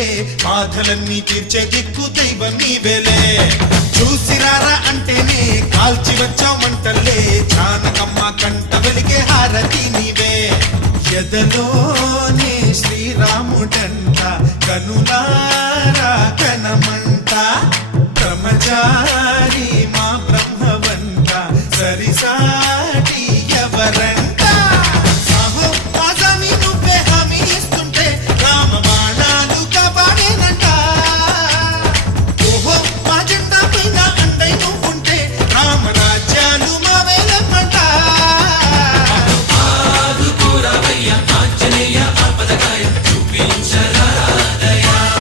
నీవేలే, బాధలన్నీ తీర్చే దిక్కు దైవం నీవేలే. చూసిరారా అంటేనే కాల్చి వచ్చామంటలే, జానకమ్మ కంట వెలిగే హారతి నీవే. ఎదలోనే శ్రీరాముడంట కనులా